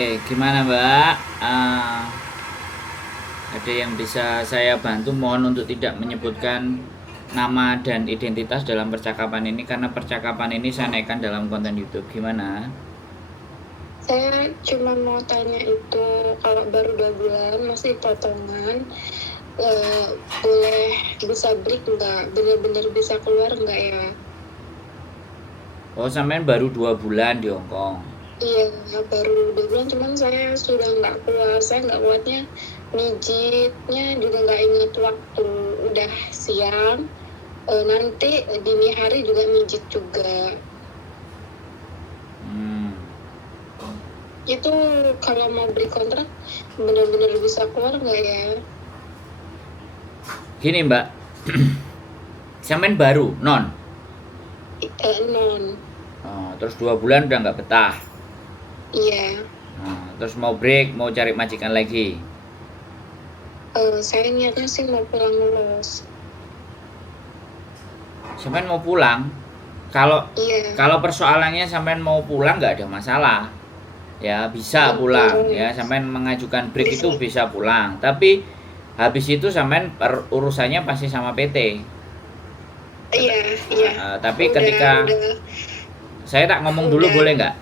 Gimana Mbak? Ada yang bisa saya bantu? Mohon untuk tidak menyebutkan nama dan identitas dalam percakapan ini karena percakapan ini saya naikkan dalam konten YouTube. Gimana? Saya cuma mau tanya itu, kalau baru 2 bulan masih potongan, boleh bisa break nggak? Bener-bener bisa keluar nggak ya? Oh, sampean baru 2 bulan di Hong Kong. Iya, baru 2 bulan, cuman saya sudah nggak kuat. Saya nggak kuatnya mijitnya juga nggak inget waktu. Udah siang, nanti dini hari juga mijit juga. Hmm. Itu kalau mau beli kontrak bener-bener bisa keluar nggak ya? Gini Mbak, sampean baru non. Non. Terus 2 bulan udah nggak betah. Iya. Terus mau break, mau cari majikan lagi. Saya niatnya sih mau pulang lulus. Sampean mau pulang? Kalau Iya. persoalannya sampean mau pulang nggak ada masalah. Ya bisa pulang ya, sampean mengajukan break itu bisa pulang, tapi habis itu sampean urusannya pasti sama PT. Iya. Tapi Udah, ketika saya tak ngomong dulu boleh nggak?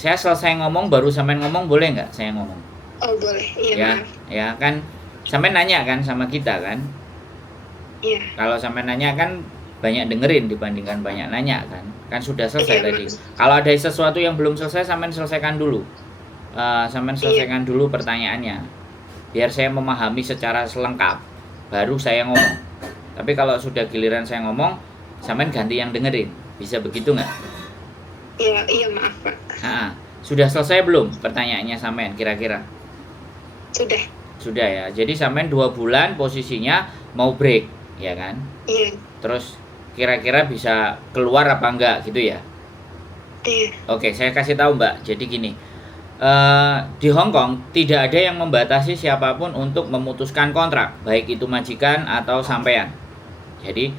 Saya selesai ngomong baru sampean ngomong, boleh nggak saya ngomong? Oh boleh, iya Ya, maaf. ya kan sampean nanya kan sama kita kan? Iya. Kalau sampean nanya kan banyak dengerin dibandingkan banyak nanya kan? Kan sudah selesai Iya, tadi. Mas. Kalau ada sesuatu yang belum selesai, sampean selesaikan dulu. Sampean selesaikan dulu pertanyaannya, biar saya memahami secara selengkap, baru saya ngomong. Tapi kalau sudah giliran saya ngomong, sampean ganti yang dengerin, bisa begitu nggak? Iya maaf Pak. Sudah selesai belum pertanyaannya sampean kira-kira? Sudah. Sudah ya. Jadi sampean 2 bulan posisinya mau break, ya kan? Iya. Terus kira-kira bisa keluar apa enggak gitu ya? Iya. Oke, saya kasih tahu Mbak. Jadi gini, di Hong Kong tidak ada yang membatasi siapapun untuk memutuskan kontrak, baik itu majikan atau sampean. Jadi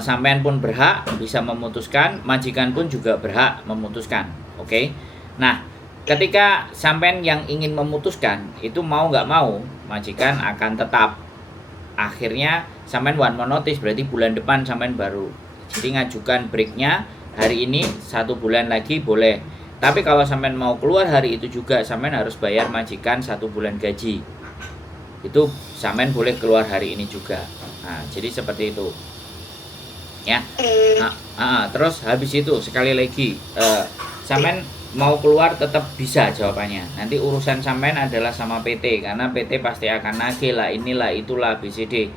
sampean pun berhak bisa memutuskan, majikan pun juga berhak memutuskan. Oke. Nah, ketika sampean yang ingin memutuskan itu mau nggak mau, majikan akan tetap. Akhirnya sampean one more notice, berarti bulan depan sampean baru. Jadi ngajukan breaknya hari ini, 1 bulan lagi boleh. Tapi kalau sampean mau keluar hari itu juga, sampean harus bayar majikan 1 bulan gaji. Itu sampean boleh keluar hari ini juga. Nah, jadi seperti itu. Ya. Terus habis itu sekali lagi, sampean mau keluar tetap bisa jawabannya. Nanti urusan sampean adalah sama PT, karena PT pasti akan nagih lah, inilah itulah BCD.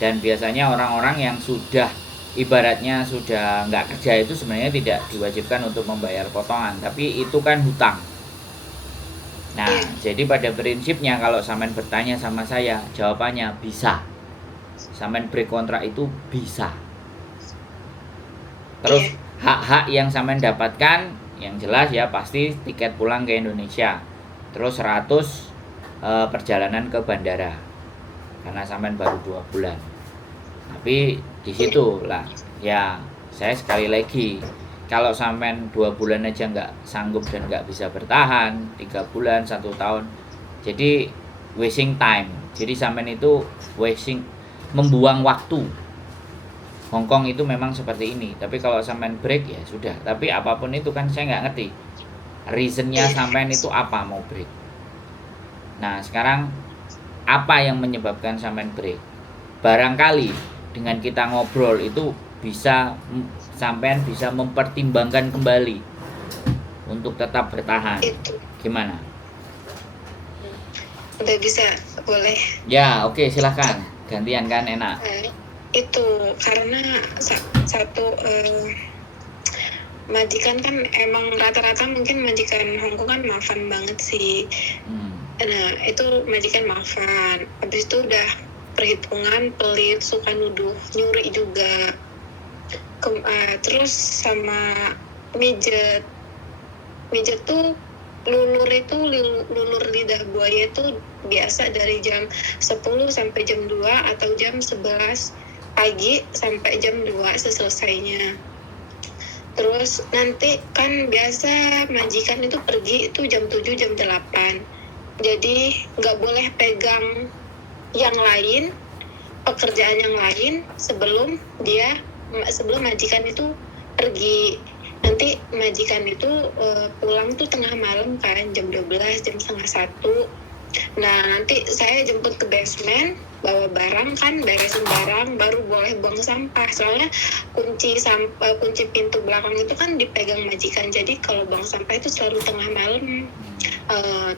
Dan biasanya orang-orang yang sudah ibaratnya sudah nggak kerja itu sebenarnya tidak diwajibkan untuk membayar potongan, tapi itu kan hutang. Nah, jadi pada prinsipnya kalau sampean bertanya sama saya, jawabannya bisa. Sampean break kontrak itu bisa. Terus hak-hak yang sampean dapatkan yang jelas ya pasti tiket pulang ke Indonesia. Terus 100 perjalanan ke bandara. Karena sampean baru 2 bulan. Tapi di situ lah ya, saya sekali lagi, kalau sampean 2 bulan aja nggak sanggup dan nggak bisa bertahan 3 bulan 1 tahun, jadi wasting time. Jadi sampean itu membuang waktu. Hongkong itu memang seperti ini. Tapi kalau sampean break ya sudah. Tapi apapun itu kan saya nggak ngerti reasonnya sampean itu apa mau break. Nah sekarang apa yang menyebabkan sampean break? Barangkali dengan kita ngobrol itu bisa sampean bisa mempertimbangkan kembali untuk tetap bertahan. Gimana? Udah bisa, boleh. Ya oke, silahkan. Gantian kan enak. Itu karena satu majikan kan emang rata-rata mungkin majikan Hongkong kan maafan banget sih. Nah itu majikan maafan, habis itu udah perhitungan, pelit, suka nuduh nyuri juga. Terus sama mijet tuh lulur lidah buaya itu biasa dari jam 10 sampai jam 2 atau jam 11 pagi sampai jam 2 selesainya. Terus nanti kan biasa majikan itu pergi itu jam 7 jam 8. Jadi nggak boleh pegang yang lain, pekerjaan yang lain sebelum majikan itu pergi. Nanti majikan itu pulang tuh tengah malam kan, jam 12, jam setengah 1. Nah, nanti saya jemput ke basement, bawa barang kan, beresin barang, baru boleh buang sampah. Soalnya kunci pintu belakang itu kan dipegang majikan. Jadi kalau buang sampah itu selalu tengah malam.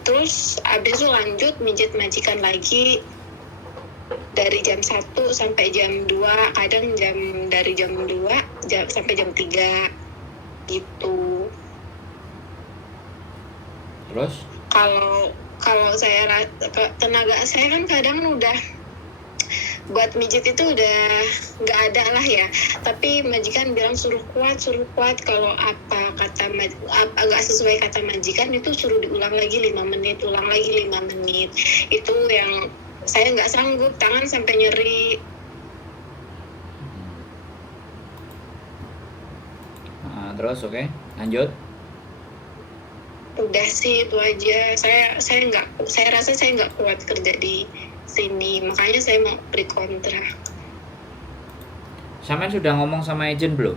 Terus abis itu lanjut mijit majikan lagi dari jam 1 sampai jam 2, kadang dari jam 2 sampai jam 3 gitu. Terus? Kalau tenaga saya kan kadang udah buat mijit itu udah nggak ada lah ya, tapi majikan bilang suruh kuat. Kalau apa kata agak sesuai kata majikan itu suruh diulang lagi 5 menit, ulang lagi 5 menit. Itu yang saya nggak sanggup, tangan sampai nyeri. Terus oke, lanjut. Udah sih itu aja. Saya rasa saya nggak kuat kerja di sini, makanya saya mau beri kontrak. Sampean sudah ngomong sama agent belum?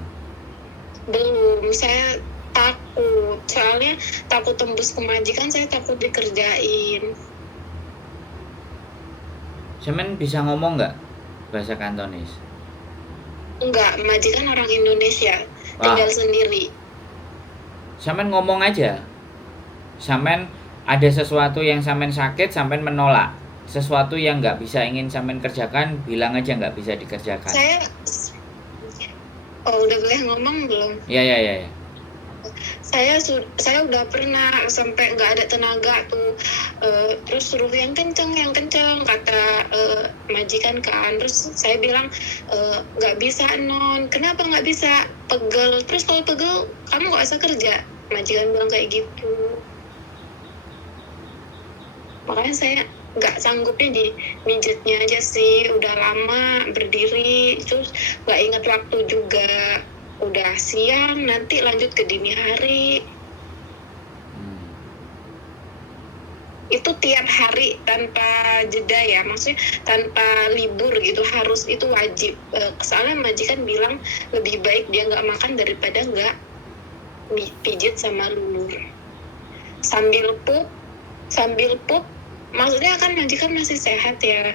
Belum, saya takut. Soalnya takut tembus ke majikan, saya takut dikerjain. Sampean bisa ngomong nggak bahasa Kantonis? Enggak, majikan orang Indonesia, tinggal sendiri. Sampean ngomong aja. Sampean ada sesuatu yang sampean sakit, sampean menolak. Sesuatu yang nggak bisa ingin sampean kerjakan, bilang aja nggak bisa dikerjakan. Udah boleh ngomong belum? Iya. Saya udah pernah sampai nggak ada tenaga tuh, terus suruh yang kenceng kata majikan kan. Terus saya bilang nggak bisa non, kenapa nggak bisa, pegel. Terus kalau pegel kamu nggak usah kerja, majikan bilang kayak gitu. Makanya saya nggak sanggupnya di mijitnya aja sih, udah lama berdiri, terus nggak inget waktu juga, udah siang nanti lanjut ke dini hari. Itu tiap hari tanpa jeda ya, maksudnya tanpa libur gitu, harus, itu wajib. Soalnya majikan bilang lebih baik dia nggak makan daripada nggak pijit sama lulur. Sambil pup, maksudnya kan majikan masih sehat ya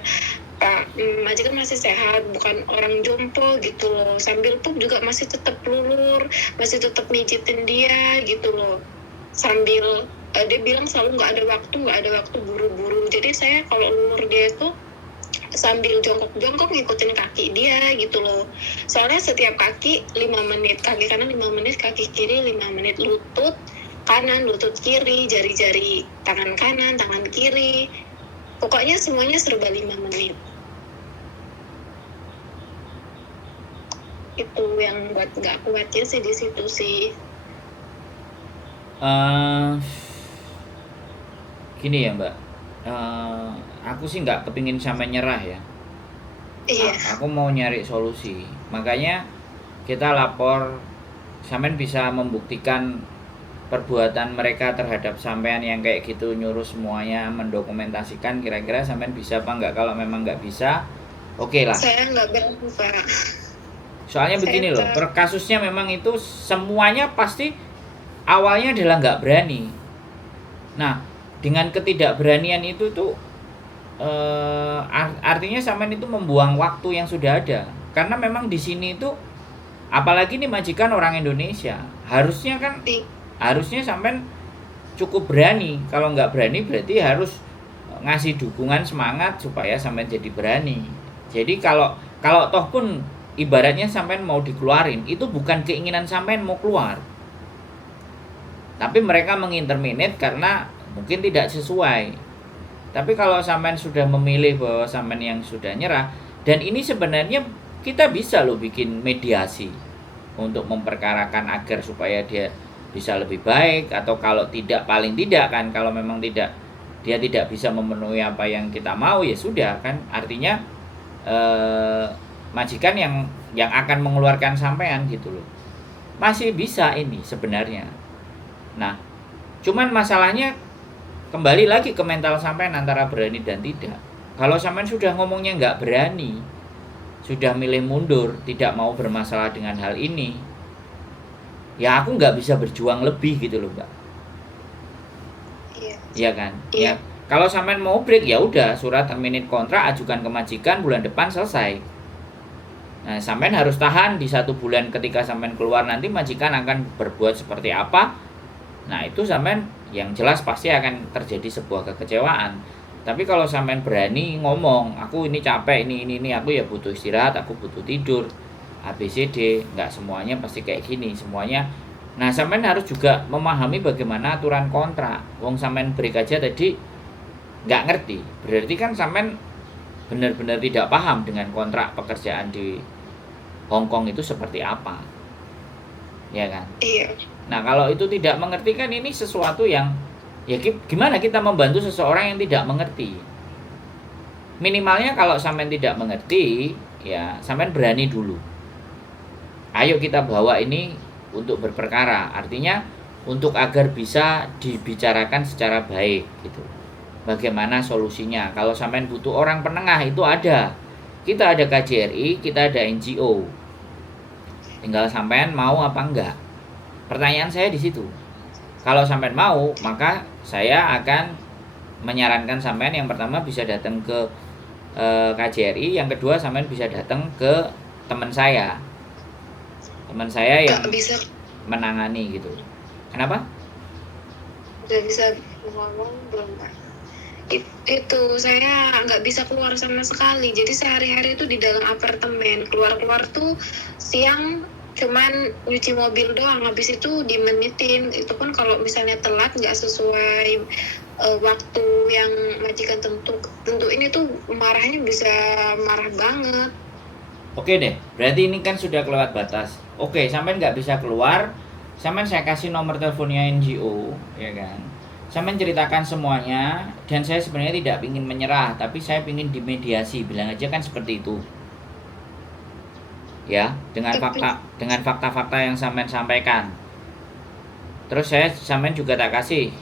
Pak, majikan masih sehat, bukan orang jompo gitu loh. Sambil pup juga masih tetap lulur, masih tetap mijitin dia gitu loh. Sambil dia bilang selalu nggak ada waktu buru-buru. Jadi saya kalau lulur dia tuh sambil jongkok ngikutin kaki dia gitu loh. Soalnya setiap kaki 5 menit, kaki kanan 5 menit, kaki kiri 5 menit, lutut kanan, lutut kiri, jari-jari tangan kanan, tangan kiri. Pokoknya semuanya serba 5 menit. Itu yang buat nggak kuatnya sih di situ sih. Gini ya Mbak, aku sih nggak kepingin sampai nyerah ya. Iya. Aku mau nyari solusi. Makanya kita lapor, sampean bisa membuktikan perbuatan mereka terhadap sampean yang kayak gitu, nyuruh semuanya, mendokumentasikan. Kira-kira sampean bisa apa enggak? Kalau memang nggak bisa, oke lah. Saya nggak berani Pak. Soalnya begini loh, per kasusnya memang itu semuanya pasti awalnya adalah nggak berani. Nah, dengan ketidakberanian itu tuh artinya sampean itu membuang waktu yang sudah ada. Karena memang di sini itu, apalagi nih majikan orang Indonesia, harusnya sampean cukup berani. Kalau nggak berani berarti harus ngasih dukungan semangat supaya sampean jadi berani. Jadi kalau toh pun ibaratnya sampean mau dikeluarin, itu bukan keinginan sampean mau keluar, tapi mereka menginterminate karena mungkin tidak sesuai. Tapi kalau sampean sudah memilih bahwa sampean yang sudah nyerah, dan ini sebenarnya kita bisa loh bikin mediasi untuk memperkarakan agar supaya dia bisa lebih baik, atau kalau tidak, paling tidak kan, kalau memang dia tidak bisa memenuhi apa yang kita mau, ya sudah kan, artinya majikan yang akan mengeluarkan sampean gitu loh. masih bisa ini sebenarnya. Nah, cuman masalahnya kembali lagi ke mental sampean antara berani dan tidak. Kalau sampean sudah ngomongnya nggak berani, sudah milih mundur, tidak mau bermasalah dengan hal ini, ya aku nggak bisa berjuang lebih gitu loh Mbak. Iya kan? Iya. Ya. Kalau sampean mau break ya udah, surat terminate kontrak ajukan ke majikan, bulan depan selesai. Nah, sampean harus tahan di 1 bulan, ketika sampean keluar nanti majikan akan berbuat seperti apa. Nah, itu sampean yang jelas pasti akan terjadi sebuah kekecewaan. Tapi kalau sampean berani ngomong, aku ini capek, ini aku ya butuh istirahat, aku butuh tidur, ABCD, nggak semuanya pasti kayak gini, semuanya. Nah, sampean harus juga memahami bagaimana aturan kontrak. Wong sampean break aja tadi nggak ngerti, berarti kan sampean benar-benar tidak paham dengan kontrak pekerjaan di Hong Kong itu seperti apa, ya kan? Iya. Nah, kalau itu tidak mengerti kan ini sesuatu yang ya gimana kita membantu seseorang yang tidak mengerti. Minimalnya kalau sampean tidak mengerti, ya sampean berani dulu. Ayo kita bawa ini untuk berperkara, artinya untuk agar bisa dibicarakan secara baik gitu. Bagaimana solusinya? Kalau sampean butuh orang penengah itu ada. Kita ada KJRI, kita ada NGO. Tinggal sampean mau apa enggak. Pertanyaan saya di situ. Kalau sampean mau, maka saya akan menyarankan sampean yang pertama bisa datang ke KJRI, yang kedua sampean bisa datang ke teman saya. Teman saya yang bisa menangani gitu. Kenapa? Udah bisa ngomong belum Pak? Itu saya nggak bisa keluar sama sekali, jadi sehari-hari itu di dalam apartemen, keluar tuh siang cuman nyuci mobil doang, habis itu dimenitin, itu pun kalau misalnya telat nggak sesuai waktu yang majikan tentuin itu marahnya bisa marah banget. Oke deh, berarti ini kan sudah kelewat batas. Oke, sampean nggak bisa keluar, sampean saya kasih nomor teleponnya NGO, ya kan? Sampean ceritakan semuanya, dan saya sebenarnya tidak ingin menyerah, tapi saya ingin dimediasi, bilang aja kan seperti itu. Ya, dengan fakta-fakta yang sampean sampaikan. Terus sampean juga tak kasih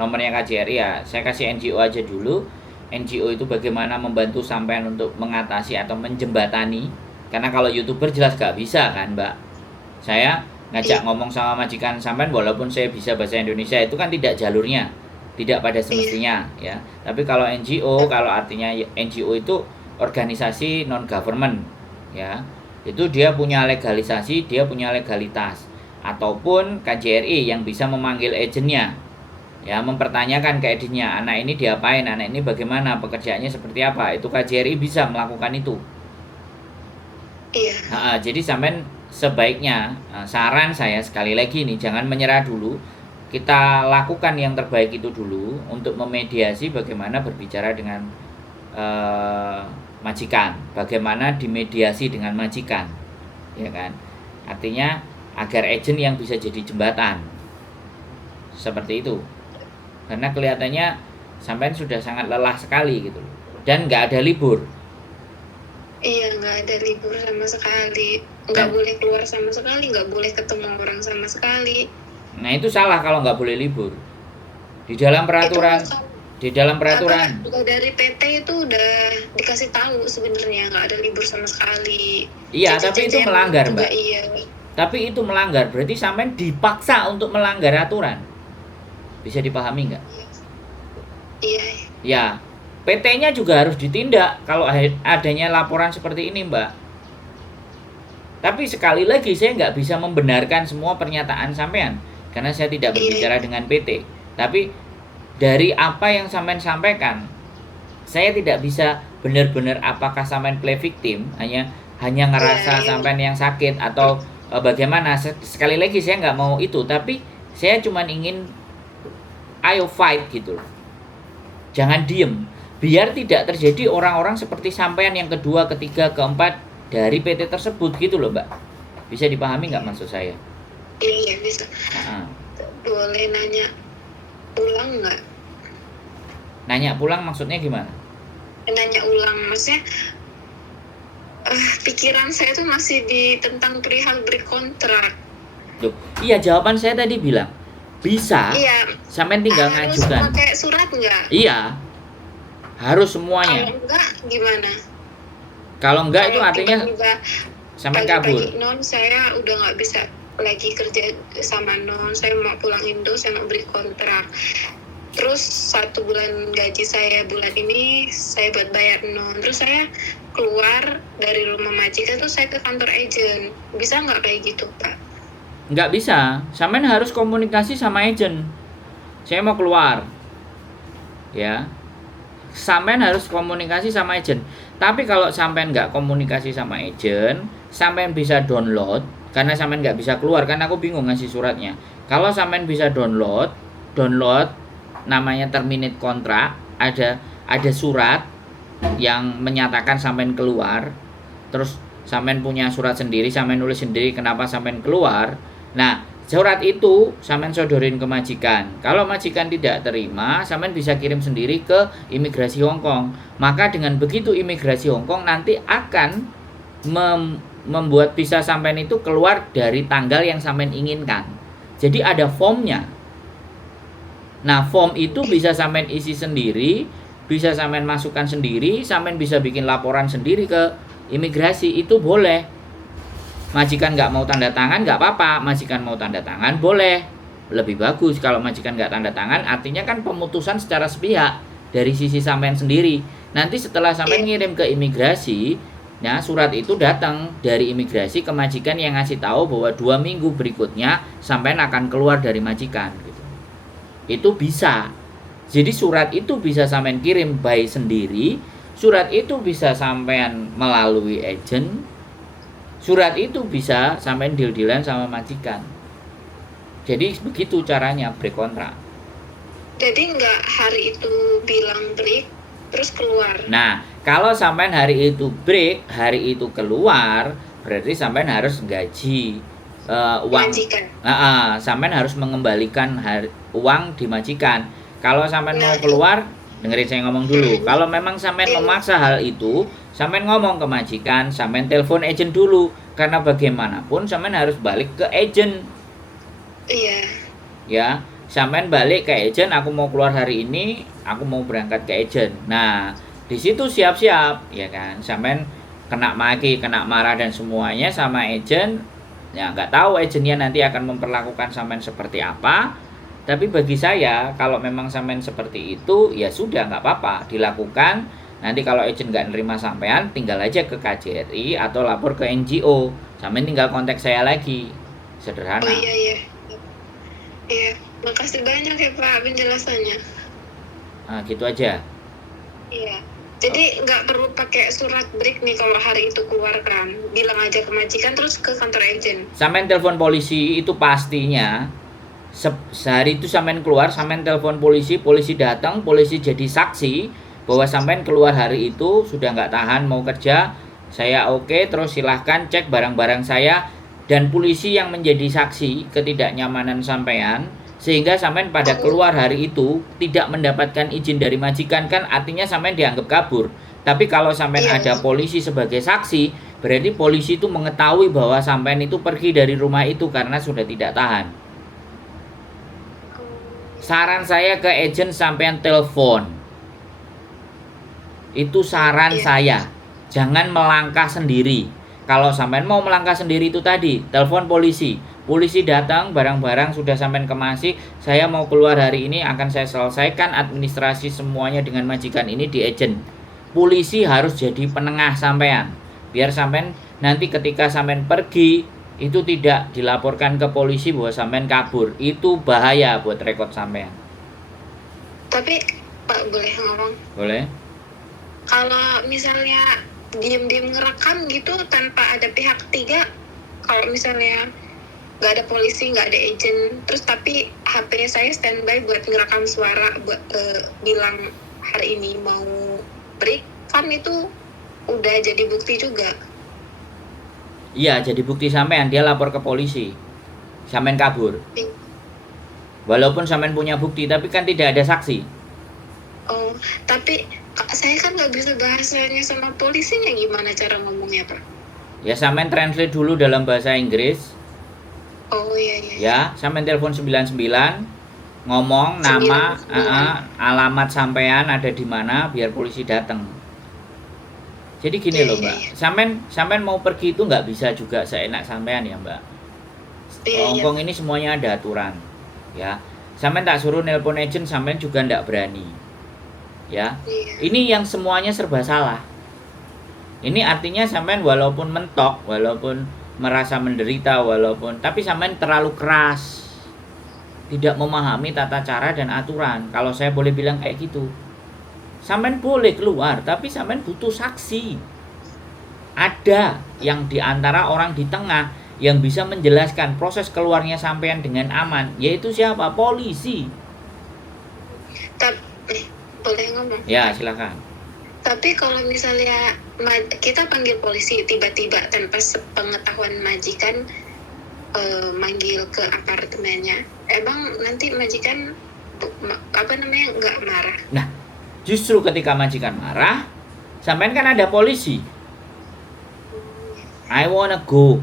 nomornya KJRI ya, saya kasih NGO aja dulu. NGO itu bagaimana membantu sampean untuk mengatasi atau menjembatani. Karena kalau YouTuber jelas gak bisa kan Mbak. Saya ngajak ngomong sama majikan sampean walaupun saya bisa bahasa Indonesia itu kan tidak jalurnya, tidak pada semestinya ya. Tapi kalau NGO, kalau artinya NGO itu organisasi non government ya, itu dia punya legalisasi, dia punya legalitas. Ataupun KJRI yang bisa memanggil agennya ya, mempertanyakan ke agennya, anak ini diapain, anak ini bagaimana, pekerjaannya seperti apa, itu KJRI bisa melakukan itu. Iya. Jadi sampean sebaiknya, saran saya sekali lagi nih, jangan menyerah dulu. Kita lakukan yang terbaik itu dulu untuk memediasi bagaimana berbicara dengan majikan, bagaimana dimediasi dengan majikan, ya kan? Artinya agar agent yang bisa jadi jembatan, seperti itu. Karena kelihatannya sampean sudah sangat lelah sekali gitu, dan nggak ada libur. Iya, nggak ada libur sama sekali, nggak boleh keluar sama sekali, nggak boleh ketemu orang sama sekali. Nah itu salah kalau nggak boleh libur. Di dalam peraturan, dari PT itu udah dikasih tahu sebenarnya nggak ada libur sama sekali. Iya, tapi itu melanggar Mbak. Iya. Tapi itu melanggar, berarti sampean dipaksa untuk melanggar aturan. Bisa dipahami nggak? Iya. Ya. PT-nya juga harus ditindak kalau adanya laporan seperti ini Mbak. Tapi sekali lagi saya nggak bisa membenarkan semua pernyataan sampean karena saya tidak berbicara dengan PT. Tapi dari apa yang sampean sampaikan, saya tidak bisa benar-benar apakah sampean play victim, hanya ngerasa sampean yang sakit atau bagaimana. Sekali lagi saya nggak mau itu, tapi saya cuma ingin ayo fight gitu loh. Jangan diem. Biar tidak terjadi orang-orang seperti sampean yang kedua, ketiga, keempat dari PT tersebut gitu loh Mbak. Bisa dipahami nggak maksud saya? Iya bisa. Boleh nanya ulang nggak? Nanya pulang maksudnya gimana? Nanya ulang maksudnya pikiran saya tuh masih di tentang perihal break kontrak. Loh, iya jawaban saya tadi bilang bisa. Iya. Sampean tinggal Harus ngajukan. pakai surat nggak? Iya. Harus semuanya. Kalau enggak gimana? Kalau enggak itu artinya tiba-tiba sampean kabur. pagi-pagi, non saya udah nggak bisa lagi kerja sama non, saya mau pulang Indo, saya mau beri kontrak. Terus 1 bulan gaji saya bulan ini saya buat bayar non, terus saya keluar dari rumah majikan tuh saya ke kantor agent, bisa nggak kayak gitu Pak? Nggak bisa, sampean harus komunikasi sama agent. Saya mau keluar, ya. Sampean harus komunikasi sama agent. Tapi kalau sampean nggak komunikasi sama agent, sampean bisa download. Karena sampean nggak bisa keluar, kan aku bingung ngasih suratnya. Kalau sampean bisa download namanya terminate kontrak, ada surat yang menyatakan sampean keluar. Terus sampean punya surat sendiri, sampean nulis sendiri kenapa sampean keluar. Nah, surat itu sampean sodorin ke majikan. Kalau majikan tidak terima, sampean bisa kirim sendiri ke imigrasi Hong Kong. Maka dengan begitu imigrasi Hong Kong nanti akan membuat visa sampean itu keluar dari tanggal yang sampean inginkan. Jadi ada formnya. Nah, form itu bisa sampean isi sendiri, bisa sampean masukkan sendiri, sampean bisa bikin laporan sendiri ke imigrasi, itu boleh. Majikan nggak mau tanda tangan nggak apa-apa, majikan mau tanda tangan boleh. Lebih bagus kalau majikan nggak tanda tangan, artinya kan pemutusan secara sepihak dari sisi sampean sendiri. Nanti setelah sampean ngirim ke imigrasi, ya surat itu datang dari imigrasi ke majikan yang ngasih tahu bahwa 2 minggu berikutnya sampean akan keluar dari majikan gitu. Itu bisa. Jadi surat itu bisa sampean kirim by sendiri, surat itu bisa sampean melalui agent, surat itu bisa sampean deal-dealan sama majikan. Jadi begitu caranya break kontrak. Jadi nggak hari itu bilang break terus keluar. Nah, kalau sampean hari itu break, hari itu keluar, berarti sampean harus gaji uang. Sampean harus mengembalikan uang di majikan. Kalau sampean mau keluar, dengerin saya ngomong dulu. Kalau memang sampean memaksa hal itu, sampean ngomong ke majikan, sampean telepon agent dulu. Karena bagaimanapun sampean harus balik ke agent. Iya. Ya, sampean balik ke agent, aku mau keluar hari ini, aku mau berangkat ke agent. Nah, di situ siap-siap, ya kan? Sampean kena maki, kena marah dan semuanya sama agent. Ya, nggak tahu agentnya nanti akan memperlakukan sampean seperti apa. Tapi bagi saya, kalau memang sampean seperti itu, ya sudah nggak apa-apa, dilakukan. Nanti kalau agent nggak nerima sampean, tinggal aja ke KJRI atau lapor ke NGO. Sampean tinggal kontak saya lagi. Sederhana. Oh iya. Iya, makasih banyak ya Pak penjelasannya. Nah, gitu aja. Iya. Jadi nggak perlu pakai surat break nih kalau hari itu keluar kan. Bilang aja ke majikan terus ke kantor agent. Sampean telepon polisi itu pastinya sehari itu sampean keluar, sampean telepon polisi, polisi datang, polisi jadi saksi bahwa sampean keluar hari itu sudah nggak tahan mau kerja. Saya oke, terus silahkan cek barang-barang saya, dan polisi yang menjadi saksi ketidaknyamanan sampean sehingga sampean pada keluar hari itu tidak mendapatkan izin dari majikan, kan artinya sampean dianggap kabur. Tapi kalau sampean ada polisi sebagai saksi, berarti polisi itu mengetahui bahwa sampean itu pergi dari rumah itu karena sudah tidak tahan. Saran saya ke agent, sampean telepon. Itu saran saya. Jangan melangkah sendiri. Kalau sampean mau melangkah sendiri itu tadi, telepon polisi. Polisi datang, barang-barang sudah sampean kemasi, saya mau keluar hari ini, akan saya selesaikan administrasi semuanya dengan majikan ini di agent. Polisi harus jadi penengah sampean. Biar sampean nanti ketika sampean pergi, itu tidak dilaporkan ke polisi bahwa sampean kabur. Itu bahaya buat rekod sampean. Tapi Pak boleh ngomong? Boleh. Kalau misalnya diem-diem ngerekam gitu tanpa ada pihak ketiga, kalau misalnya nggak ada polisi, nggak ada agent, terus tapi HP saya standby buat ngerekam suara, buat bilang hari ini mau break, kan itu udah jadi bukti juga. Iya, jadi bukti sampean, dia lapor ke polisi, sampean kabur. Walaupun sampean punya bukti, tapi kan tidak ada saksi. Oh, tapi Saya kan nggak bisa bahasanya sama polisinya, gimana cara ngomongnya, Pak? Ya sampean translate dulu dalam bahasa Inggris. Oh iya iya. Ya, sampean telepon 99, ngomong nama, 99. alamat sampean ada di mana biar polisi datang. Jadi gini Iya loh iya Mbak, iya. sampean mau pergi itu nggak bisa juga seenak sampean ya Mbak. Iya iya. Hongkong ini semuanya ada aturan, ya. Sampean tak suruh nelpon agent, sampean juga nggak berani, ya. Iya. Ini yang semuanya serba salah. Ini artinya sampean walaupun mentok, walaupun merasa menderita, walaupun tapi sampean terlalu keras, tidak memahami tata cara dan aturan. Kalau saya boleh bilang kayak gitu. Sampean boleh keluar, tapi sampean butuh saksi. Ada yang diantara orang di tengah yang bisa menjelaskan proses keluarnya sampean dengan aman, yaitu siapa? Polisi. Tapi boleh ngomong? Ya, silakan. Tapi kalau misalnya kita panggil polisi tiba-tiba tanpa sepengetahuan majikan, manggil ke apartemennya, emang nanti majikan nggak marah? Nah, justru ketika majikan marah, sampean kan ada polisi. I wanna go.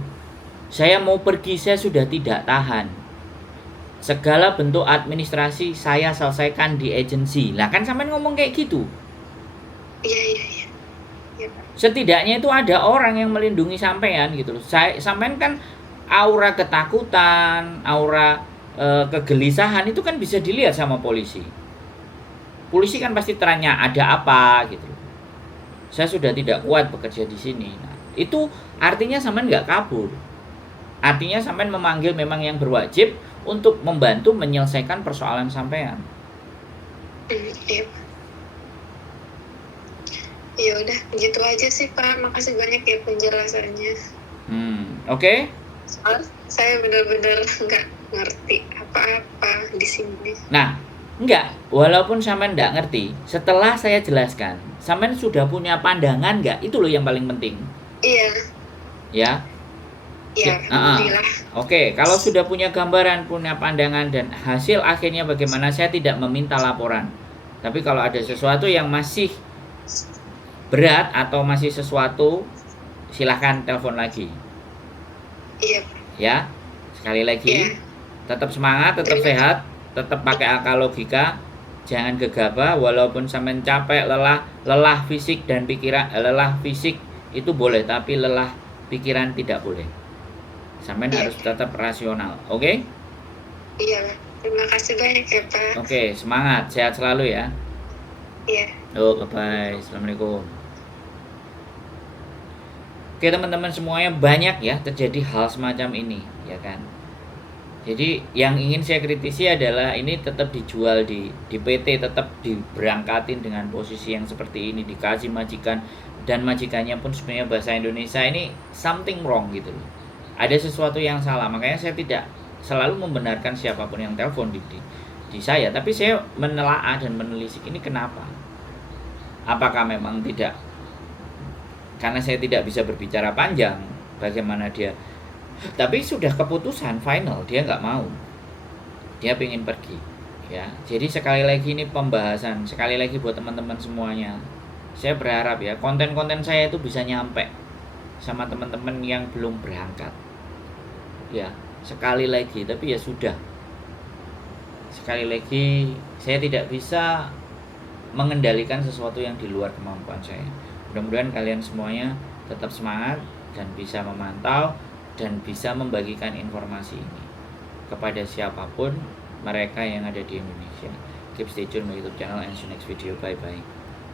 Saya mau pergi, saya sudah tidak tahan. Segala bentuk administrasi saya selesaikan di agensi. Lah kan sampean ngomong kayak gitu. Iya iya iya. Setidaknya itu ada orang yang melindungi sampean gitu loh. Sampean kan aura ketakutan, aura kegelisahan itu kan bisa dilihat sama polisi. Polisi kan pasti tanya ada apa gitu. Saya sudah tidak kuat bekerja di sini. Nah, itu artinya sampean nggak kabur. Artinya sampean memanggil memang yang berwajib untuk membantu menyelesaikan persoalan sampean. Iya. Ya udah, gitu aja sih Pak. Makasih banyak ya penjelasannya. Oke. Soalnya saya benar-benar nggak ngerti apa-apa di sini. Nah, enggak, walaupun sampean nggak ngerti, setelah saya jelaskan, sampean sudah punya pandangan nggak? Itu loh yang paling penting. Iya. Ya. Ya, alhamdulillah. Oke, kalau sudah punya gambaran, punya pandangan, dan hasil akhirnya bagaimana, saya tidak meminta laporan. Tapi kalau ada sesuatu yang masih berat atau masih sesuatu, silahkan telepon lagi. Iya. Ya, sekali lagi, tetap semangat, tetap sehat, tetap pakai akal logika, jangan gegabah. Walaupun sampai capek, lelah fisik dan pikiran, lelah fisik itu boleh, tapi lelah pikiran tidak boleh. Sampai harus tetap rasional, oke? Iya, terima kasih banyak ya Pak. Oke, semangat, sehat selalu ya. Iya. Bye-bye, assalamualaikum. Oke teman-teman semuanya, banyak ya terjadi hal semacam ini, ya kan. Jadi yang ingin saya kritisi adalah ini tetap dijual di PT, tetap diberangkatin dengan posisi yang seperti ini, dikasih majikan, dan majikannya pun sebenarnya bahasa Indonesia, ini something wrong gitu loh. Ada sesuatu yang salah, makanya saya tidak selalu membenarkan siapapun yang telepon di saya, tapi saya menelaah dan menelisik ini kenapa. Apakah memang tidak, karena saya tidak bisa berbicara panjang bagaimana dia, tapi sudah keputusan final, dia nggak mau, dia pengen pergi ya. Jadi sekali lagi ini pembahasan, sekali lagi buat teman-teman semuanya, saya berharap ya konten-konten saya itu bisa nyampe sama teman-teman yang belum berangkat ya. Sekali lagi, tapi ya sudah, sekali lagi saya tidak bisa mengendalikan sesuatu yang di luar kemampuan saya. Mudah-mudahan kalian semuanya tetap semangat dan bisa memantau dan bisa membagikan informasi ini kepada siapapun mereka yang ada di Indonesia. Keep stay tune my YouTube channel and see you next video. Bye bye.